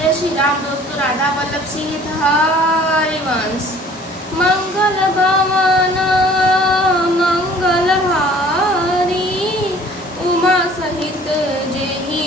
जय श्री राम दोस्तों। राधा वल्लभ सिंह हरिवंश। मंगल भवन मंगलहारी, उमा सहित जेहि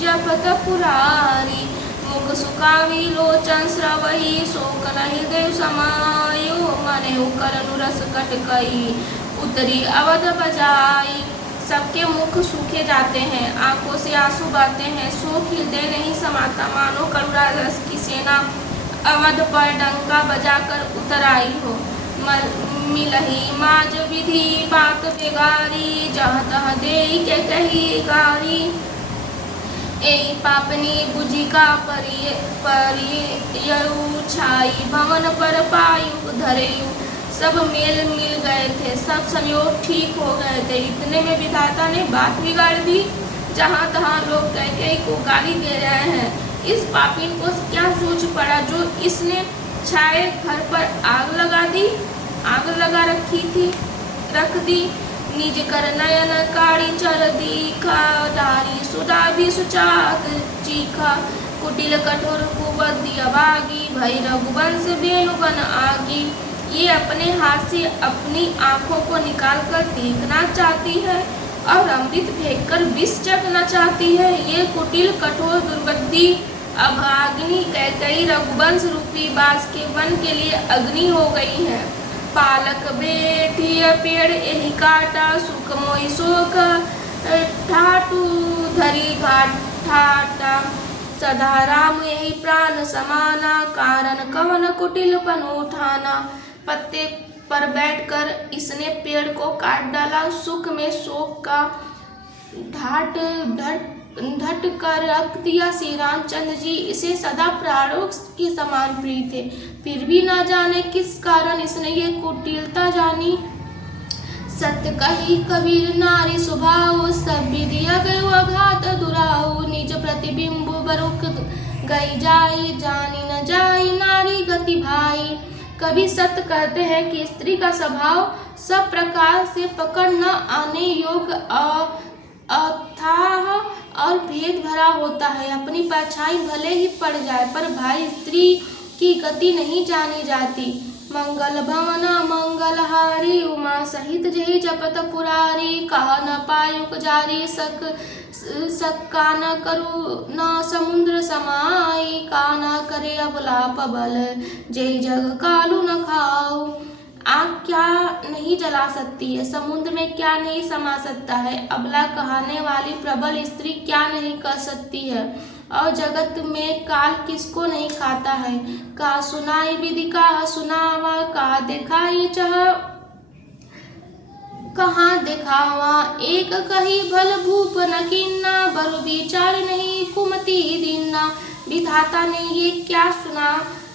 जपत पुरारी। मुख सुखावी लोचन स्रवही, शोक नहीं देव समायो। मने करनु रस कटकई, उतरी अवध बजाई। सबके मुख सूखे जाते हैं, आंखों से आंसू बहते हैं, शोक हृदय नहीं समाता, मानो करुणा रस की सेना अवध पर डंका बजाकर उतर आई हो। मिलही माज विधि बात बेगारी, जहाँ तहाँ देई के कही गारी। एई पापनी बुझी का परियु छाई, भवन पर पायु धरेयु। सब मेल मिल गए थे, सब संयोग ठीक हो गए थे। इतने में विधाता ने बात बिगाड़ दी। जहाँ तहाँ लोग कैकेयी को गाली दे रहे हैं। इस पापिन को क्या सोच पड़ा जो इसने छाए घर पर आग लगा रख दी। निज कर नयन काड़ी चर दीखा, डारी सुधा भी सुचात चीखा। कुटिल कठोर कुबद्दी अभागी, भई रघुवंश बेनुबन आगी। ये अपने हाथ से अपनी आंखों को निकालकर देखना चाहती है और अमृत फेंककर विष चखना चाहती है। ये कुटिल कठोर दुर्बुद्धि अभागिनी कैकेयी रघुवंश रूपी बास के वन के लिए अग्नि हो गई है। पालक बेटी पेड़ यही काटा, सुख मोहि शोक ठाटू धरी ठाटा। सदा राम यही प्राण समाना, कारण कवन कुटिलपन उठाना। पत्ते पर बैठकर इसने पेड़ को काट डाला। सुख में शोक का ढट कर रख दिया। श्री रामचंद्र जी इसे सदा प्राणों के समान प्रिय थे, फिर भी ना जाने किस कारण इसने ये कुटिलता जानी। सत्य कही कबीर नारी स्वभाव, सब विदिया गयो अघात दुराऊ। निज प्रतिबिंब बरुक गई जाई, जानी न जाई नारी गति भाई। कभी सत्य कहते हैं कि स्त्री का स्वभाव सब प्रकार से पकड़ न आने योग्य अथाह और भेद भरा होता है। अपनी परछाई भले ही पड़ जाए, पर भाई स्त्री की गति नहीं जानी जाती। मंगल भवना मंगलहारी, उमा सहित जेहि जपत पुरारी। कहा न पायुक जारी, सक्का न करू न समुद्र समाई। का न करे अबलाप बल, जेहि जग कालू न खाऊ। आग क्या नहीं जला सकती है, समुद्र में क्या नहीं समा सकता है, अबला कहने वाली प्रबल स्त्री क्या नहीं कर सकती है, और जगत में काल किसको नहीं खाता है। का सुनाई विधि का सुनावा, का दिखाई चाह कहाँ दिखावा। एक कही भल भूप न किन्ना, बरु विचार नहीं कुमति दिन्ना। विधाता ने ये क्या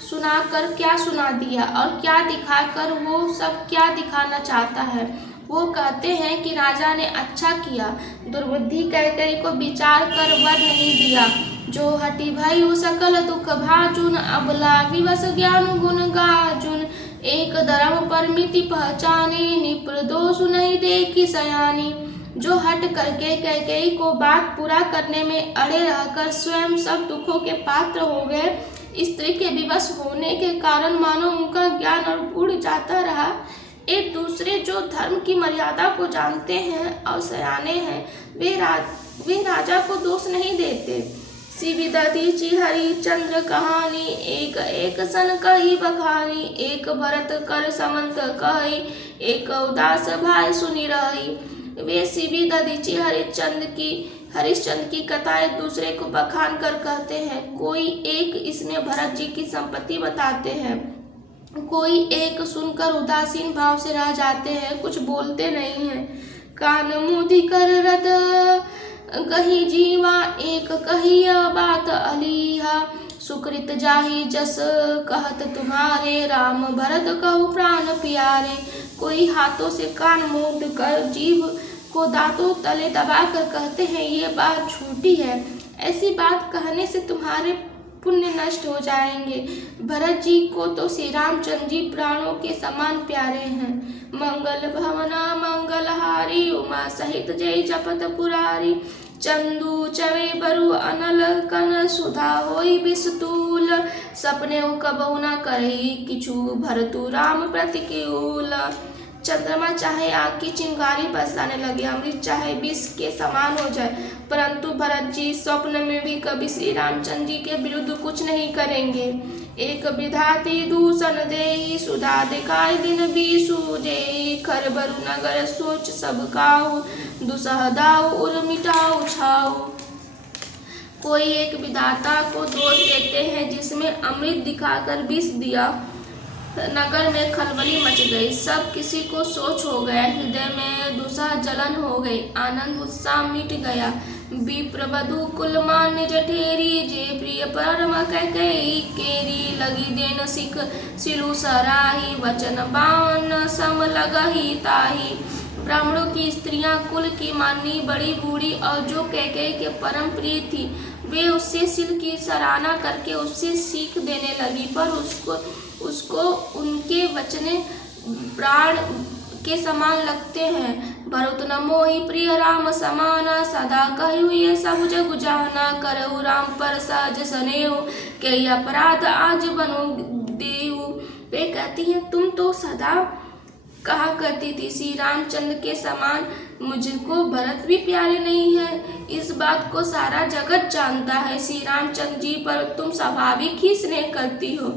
सुनाकर क्या सुना दिया और क्या दिखाकर वो सब क्या दिखाना चाहता है। वो कहते हैं कि राजा ने अच्छा किया, दुर्बुद्धि कैकेयी को विचार कर वर नहीं दिया। जो हटी भई सकल दुख भाजुन, अबला विवश ज्ञान गुण गाजुन। एक धर्म परमिति पहचानी, निप्र दोष नहीं देखी सयानी। जो हट करके कैकेयी को बात पूरा करने में अड़े रहकर स्वयं सब दुखों के पात्र हो गए। स्त्री के विवश होने के कारण मानो उनका ज्ञान और गुण जाता रहा। एक दूसरे जो धर्म की मर्यादा को जानते हैं और सयाने हैं, वे राजा को दोष नहीं देते। शिवी दधीचि हरिश्चंद्र कहानी, एक एक सन कही बखानी। एक भरत कर समंत कही, एक उदास भाई सुनी रही। वे शिवी दधीचि हरिश्चंद्र की कथा एक दूसरे को बखान कर कहते हैं। कोई एक इसमें भरत जी की संपत्ति बताते हैं, कोई एक सुनकर उदासीन भाव से रह जाते हैं, कुछ बोलते नहीं हैं। कान मुदि कर रद कही जीवा, एक कही बात अलीहा। सुकृत जाहि जस कहत तुम्हारे, राम भरत कहु प्राण प्यारे। कोई हाथों से कान मूंद कर जीभ को दांतों तले दबाकर कहते हैं ये बात झूठी है, ऐसी बात कहने से तुम्हारे पुण्य नष्ट हो जाएंगे। भरत जी को तो श्री रामचंद्र जी प्राणों के समान प्यारे हैं। मंगल भवना मंगलहारी, उमा सहित जय जपत पुरारी। चंदू चवे बरु अनल कन सुधा होई बिस्तूल सपने कबहु न करही किछु भरतु राम प्रतिकूल। चंद्रमा चाहे आग की चिंगारी बरसाने लगे, अमृत चाहे विष के समान हो जाए, परंतु भरत जी स्वप्न में भी कभी श्री रामचंद्र जी के विरुद्ध कुछ नहीं करेंगे। एक विधाती दूषण देई सुधा दिखाई दिन बीसु जेई खर बरु नगर सोच सब काऊ दुसह दाऊ उर मिटाऊ छाऊ। कोई एक विधाता को दोष देते हैं जिसमें अमृत दिखाकर विष दिया। नगर में खलबली मच गई, सब किसी को सोच हो गया, हृदय में दुसह जलन हो गई, आनंद उत्साह मिट गया। विप्रवधु कुलमान्य जठेरी जे प्रिय परम कैकेयी केरी लगी देन सिख सिलु सराही वचन बान सम लगही ताही। ब्राह्मणों की स्त्रियां कुल की माननी बड़ी बूढ़ी और जो कैकेयी के परम प्रिय थी, वे उससे सिल की सराहना करके उससे सीख देने लगी, पर उसको उनके वचने प्राण के समान लगते हैं। भरत न मोहि प्रिय राम समाना सदा कहु ये सब जग जाना करहु राम पर सहज स्नेहु के अपराध आज बनु देहु। वे कहती हैं, तुम तो सदा कहा करती थी श्री रामचंद्र के समान मुझको भरत भी प्यारे नहीं है। इस बात को सारा जगत जानता है। श्री रामचंद्र जी पर तुम स्वाभाविक ही स्नेह करती हो,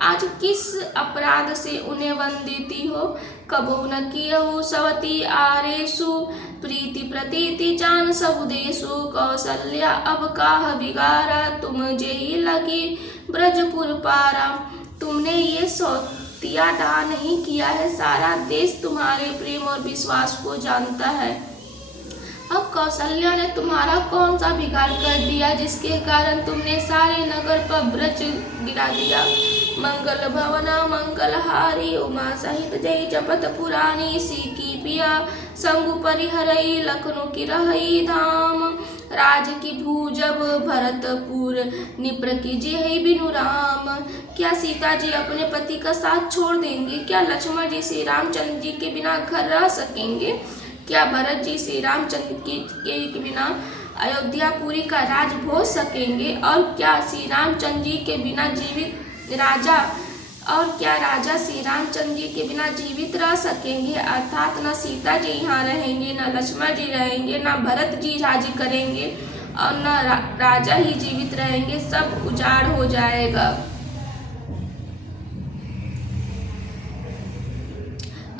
आज किस अपराध से उन्हें वन देती हो। कबहु न कियहु सवती आरेसु प्रीति प्रतीति जान सब देसु कौशल्या अब काह बिगारा तुम जेहि लगी ब्रजपुर पारा। तुमने ये सौतिया डा नहीं किया है, सारा देश तुम्हारे प्रेम और विश्वास को जानता है। अब कौशल्या ने तुम्हारा कौन सा बिगाड़ कर दिया जिसके कारण तुमने सारे नगर पर ब्रज गिरा दिया। मंगल भवना मंगलहारी उमा सहित जय जपत पुरानी सीकी पिया संगु परिहरई लखनऊ की रहई धाम। राज की भूजब भरतपुर निप्र कीजिए बिनु राम। क्या सीता जी अपने पति का साथ छोड़ देंगे? क्या लक्ष्मण जी श्री रामचंद्र जी के बिना घर रह सकेंगे? क्या भरत जी श्री रामचंद्र के बिना अयोध्यापुरी का राज भोग सकेंगे? और क्या श्री रामचंद्र जी के बिना राजा श्री रामचंद्र जी के बिना जीवित रह सकेंगे? अर्थात न सीता जी यहाँ रहेंगे, न लक्ष्मण जी रहेंगे, न भरत जी राज्य करेंगे और न राजा ही जीवित रहेंगे, सब उजाड़ हो जाएगा।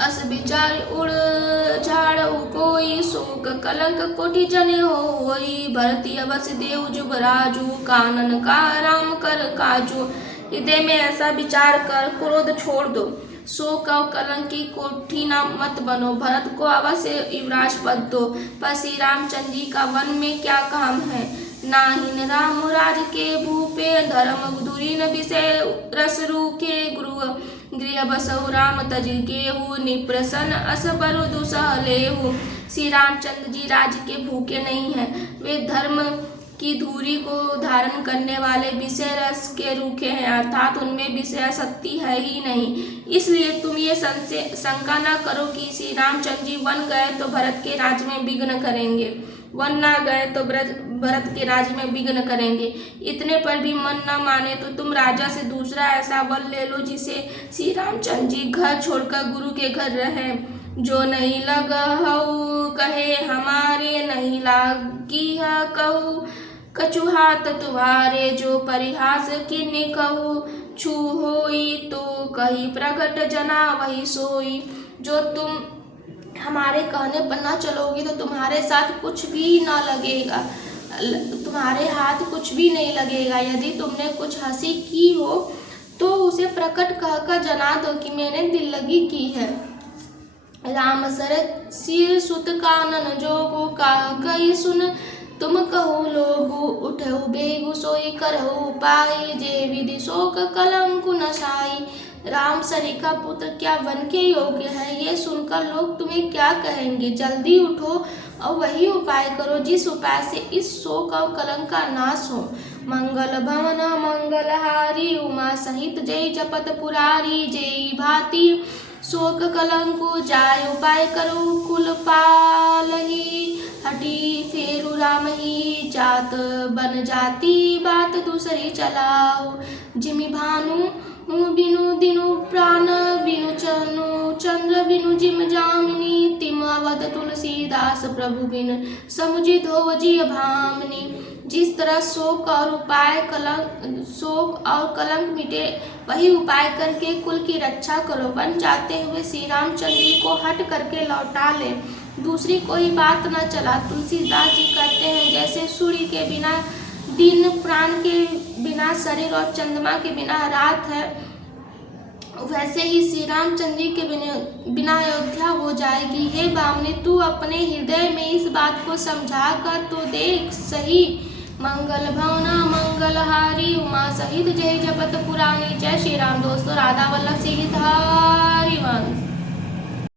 अस विचार उड़ झाड़ कोई शोक कलंक कोटि जने होई। भरती अवस देव जुबराजू कानन का राम कर काजू। हृदय में ऐसा विचार कर क्रोध छोड़ दो, शोक और कलंक की कोठी न मत बनो। भरत को अवश्य युवराज पद दो, पर श्री रामचंद्र जी का वन में क्या काम है? नाहिन राम राज के भूपे धर्म धुरी न विषय रस रूखे गृह गृह बसहु राम तज गेहू निप्रसन अस बरु दुसह लेहू। श्री रामचंद्र जी राज्य के भूखे नहीं हैं, वे धर्म की धुरी को धारण करने वाले विषय रस के रूखे हैं, अर्थात उनमें विषय शक्ति है ही नहीं। इसलिए तुम ये शंका न करो कि श्री रामचंद्र जी वन गए तो भरत के राज्य में विघ्न करेंगे, वन ना गए तो भरत के राज्य में विघ्न करेंगे। इतने पर भी मन न माने तो तुम राजा से दूसरा ऐसा वन ले लो जिसे श्री रामचंद्र जी घर छोड़कर गुरु के घर रहे। जो नहीं लगहु कहे हमारे नहीं लागी है कहू कछुहात तुम्हारे जो परिहास किन्नी कहू छू होई तो कही प्रगट जना वही सोई। जो तुम हमारे कहने पर ना चलोगी तो तुम्हारे साथ कुछ भी ना लगेगा, तुम्हारे हाथ कुछ भी नहीं लगेगा। यदि तुमने कुछ हंसी की हो तो उसे प्रकट कहकर जना दो कि मैंने दिल लगी की है। राम सरत सिर सुत कानन जोगु का कही सुन तुम कहो लोगु उठऊ बेगु सोई करहु पाई जे विधि शोक कलंकु नशाई। राम सरीखा पुत्र क्या वन के योग्य है, ये सुनकर लोग तुम्हें क्या कहेंगे? जल्दी उठो और वही उपाय करो जिस उपाय से इस शोक और कलंक का नाश हो। मंगल भवन मंगलहारी उमा सहित जय जपत पुरारी जय भांति शोक कलंक जाय उपाय करो कुल पालही, हटी फेरु राम ही जात बन जाती बात दूसरी चलाओ, जिमि भानु बिनु दिनु प्राण बिनु चनु चंद्र बिनु जिम जामिनी, तिम अवध तुलसीदास प्रभु बिन समुझि धोव जिय भामिनी। जिस तरह शोक और कलंक मिटे वही उपाय करके कुल की रक्षा करो। वन जाते हुए श्री रामचंद्र जी को हट करके लौटा ले, दूसरी कोई बात न चला। तुलसीदास जी कहते हैं जैसे सूर्य के बिना दिन, प्राण के बिना शरीर और चंद्रमा के बिना रात है, वैसे ही श्री रामचंद्र जी के बिना अयोध्या हो जाएगी। हे बामनी, तू अपने हृदय में इस बात को समझा कर तो देख सही। मंगल भवना मंगलहारी उमा सहित जय जपत पुरानी। जय श्री राम। दोस्तों, राधा वल्लभ सीताहरि वंश।